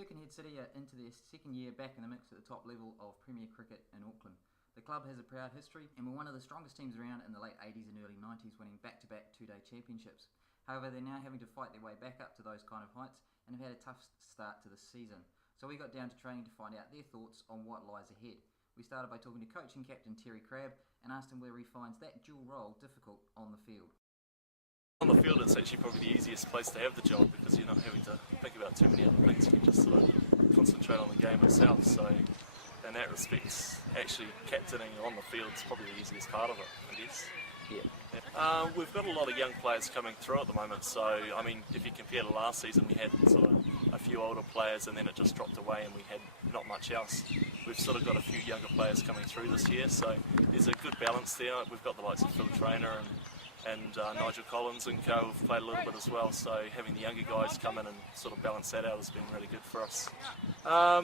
Birkenhead City are into their second year back in the mix at the top level of Premier Cricket in Auckland. The club has a proud history and were one of the strongest teams around in the late 80s and early 90s, winning back-to-back two-day championships. However, they're now having to fight their way back up to those kind of heights and have had a tough start to the season. So we got down to training to find out their thoughts on what lies ahead. We started by talking to coach and captain Terry Crabb and asked him whether he finds that dual role difficult on the field. On the field, it's actually probably the easiest place to have the job because you're not having to think about too many other things. You can just sort of concentrate on the game itself. So, in that respect, actually captaining on the field is probably the easiest part of it, I guess. We've got a lot of young players coming through at the moment. So, I mean, if you compare to last season, we had sort of a few older players, and then it just dropped away, and we had not much else. We've sort of got a few younger players coming through this year, so there's a good balance there. We've got the likes of Phil Trainer and Nigel Collins and co have played a little bit as well, so having the younger guys come in and sort of balance that out has been really good for us.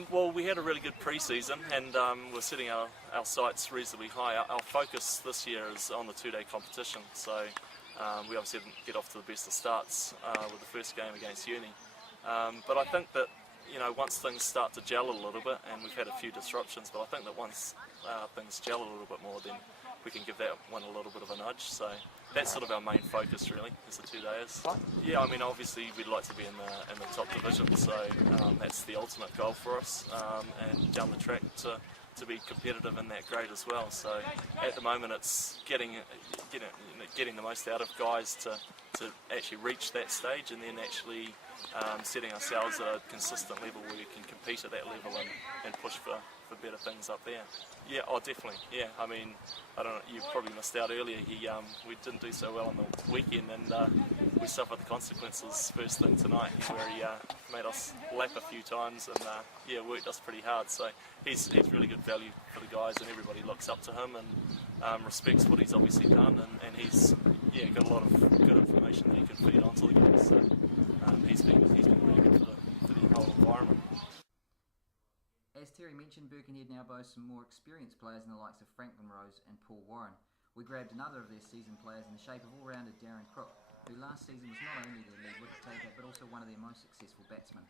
Well, we had a really good pre-season and we're setting our sights reasonably high. Our focus this year is on the two-day competition, so we obviously didn't get off to the best of starts with the first game against Uni. But I think that once things start to gel a little bit, and we've had a few disruptions, but I think that once things gel a little bit more, then we can give that one a little bit of a nudge. So that's sort of our main focus, really, is the 2 days. Yeah, I mean, obviously we'd like to be in the top division, so that's the ultimate goal for us, and down the track to be competitive in that grade as well. So at the moment, it's getting the most out of guys to actually reach that stage, and then actually setting ourselves at a consistent level where we can compete at that level and push for better things up there. Yeah, oh definitely, yeah. I mean, I don't know, you probably missed out earlier, we didn't do so well on the weekend, and we suffered the consequences first thing tonight, where he made us lap a few times and worked us pretty hard. So he's really good value for the guys, and everybody looks up to him and respects what he's obviously done, and he's got a lot of good information that he can feed onto the guys. He's been around for the whole environment. As Terry mentioned, Birkenhead now boasts some more experienced players in the likes of Franklyn Rose and Paul Warren. We grabbed another of their seasoned players in the shape of all-rounder Darrin Crook, who last season was not only their lead wicket taker but also one of their most successful batsmen.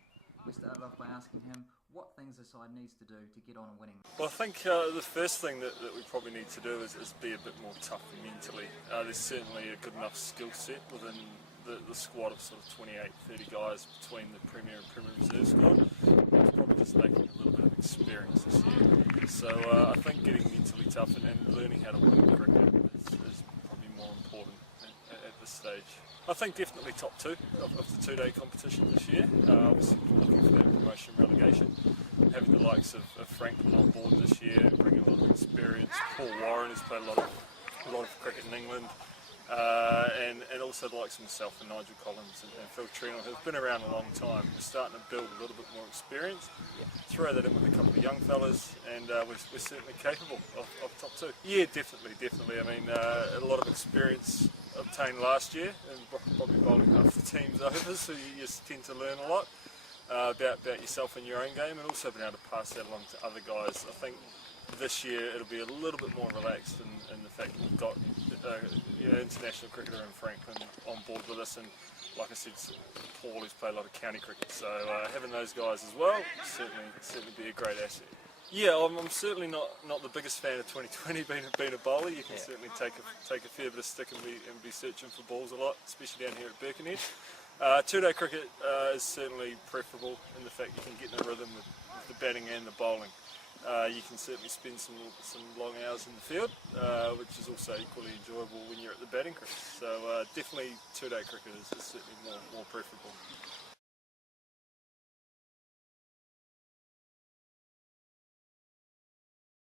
We started off by asking him what things the side needs to do to get on and winning. Well, I think the first thing that we probably need to do is be a bit more tough mentally. There's certainly a good enough skill set within the squad of sort of 28, 30 guys between the Premier and Premier Reserve squad. Probably just making a little bit of experience this year. So I think getting mentally tough and learning how to play cricket is probably more important at this stage. I think definitely top two of the two-day competition this year. We're looking for that promotion relegation. Having the likes of Franklyn on board this year, bringing a lot of experience. Paul Warren has played a lot of cricket in England. And also the likes of myself and Nigel Collins and Phil Trainer, who've been around a long time. We're starting to build a little bit more experience. Throw that in with a couple of young fellas, and we're certainly capable of top two. Yeah, definitely. I mean, a lot of experience obtained last year, and probably by the team's over, so you just tend to learn a lot about yourself and your own game, and also being able to pass that along to other guys. I think this year it'll be a little bit more relaxed in the fact that we've got international cricketer and Franklyn on board with us, and like I said, Paul has played a lot of county cricket, so having those guys as well certainly be a great asset. Yeah, I'm certainly not the biggest fan of 2020 being a bowler. You can certainly take a fair bit of stick and be searching for balls a lot, especially down here at Birkenhead. Two-day cricket is certainly preferable in the fact you can get in a rhythm with the batting and the bowling. You can certainly spend some long hours in the field, which is also equally enjoyable when you're at the batting cricket. So definitely two-day cricket is certainly more preferable.